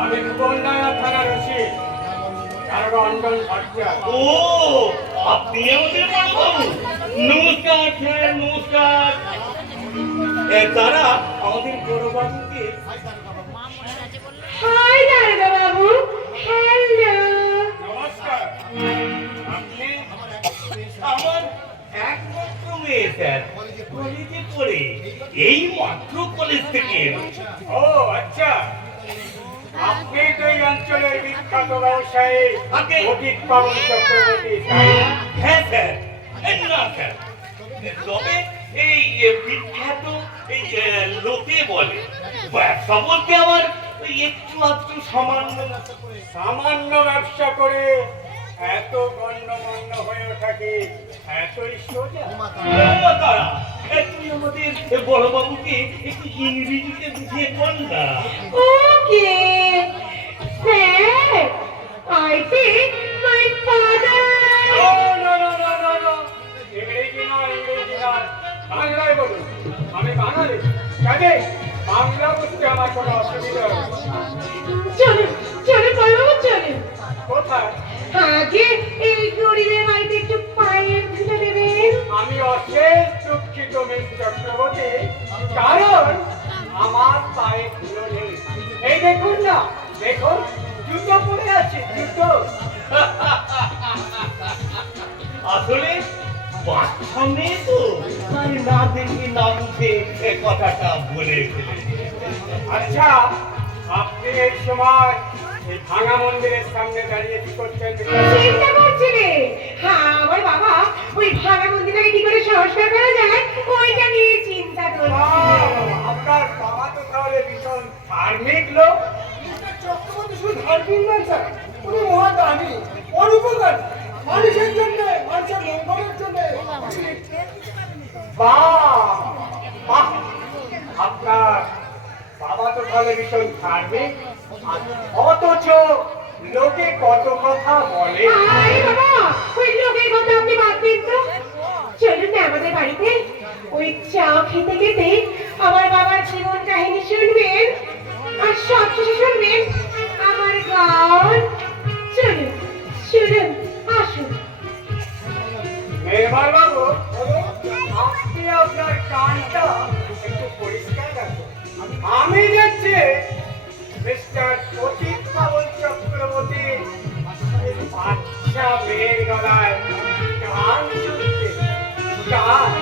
আমি বন্যায় থানার ওসি অঞ্জন ভট্টাচার্য। ও, আপনি আমাদের বড়বাবু। নমস্কার স্যার, নমস্কার। তারা আমাদের বড়বাবুকে হাই দারোগা বাবু, হ্যালো। নমস্কার। আপনি? আমার একমাত্র মেয়ে স্যার, কলেজে পড়ে, এই মাত্র কলেজ থেকে এলো। ও আচ্ছা, আপনি তো এই অঞ্চলের বিখ্যাত ব্যবসায়ী অজিত পাবন চক্রবর্তী, তাই না? হ্যাঁ স্যার। না স্যার, তবে এই বিখ্যাত এই লোকে বলে, ব্যবসা বলতে আমার ওই একটু আধটু সামান্য ব্যবসা করে এত গণ্যমান্য হয়ে ওঠাকে এতই সোজা? তারা তুই আমাদের বড়বাবুকে একটু ইংরেজিতে বুঝিয়ে বল না। Okay sir, I think my father. ও, না, না, না, না, না। ইংরেজি নয়, বাংলায় বলুন। আমি বাঙালি, কাজে বাংলা বুঝতে আমার কোনো অসুবিধা হবে না। চলুন চলুন বলবাবু, চলুন। কোথায়? আগে এই গরিবের বাড়িতে একটু পায়ের ধুলে দেবেন। আমি অশেষ দুঃখিত মিস চক্রবর্তী, কারণ আমার পায়ে ধুলো নেই। এই দেখুন না, দেখুন জুতো পরে আছে, জুতো। আসলে বাচ্চা মেয়ে তো, তাই না দেখে না বুঝে কথাটা বলে ফেলেছে। আচ্ছা, আপনি এই সময় এই ভাঙা মন্দিরের সামনে দাঁড়িয়ে কি করছেন? চিন্তা করছিলেন? হ্যাঁ, আমার বাবা ওই ভাঙা মন্দিরটাকে কি করে সংস্কার করা যায় ওইটা নিয়ে চিন্তা করছিলেন। আপনার বাবা তো তাহলে ভীষণ ধার্মিক লোক। চক্রবর্তী শুধু ধার্মিক নয় স্যার, উনি মহাদানী, অনুপকারী, মানুষের জন্য, মানুষের মঙ্গলের জন্য। বাহ, বাহ, আপনার বাবা তো তাহলে ভীষণ ধার্মিক, অথচ লোকে কত কথা বলে। আরে বাবা, ওই লোকের কথা আপনি বাদ দিন তো। চলুন না আমাদের বাড়িতে, ওই চা খেতে খেতে আমার বাবার জীবন কাহিনী শুনবেন, আর সবশেষে শুনবেন আমার গান। চলুন শুনুন, আসুন। মেহমান বাবু, আপনি আপনার কানটা একটু পরিষ্কার রাখুন। আমি যাচ্ছি মিস্টার অজিত পাবন চক্রবর্তী বাচ্চা মেয়ের গলায় গান শুনতে। গান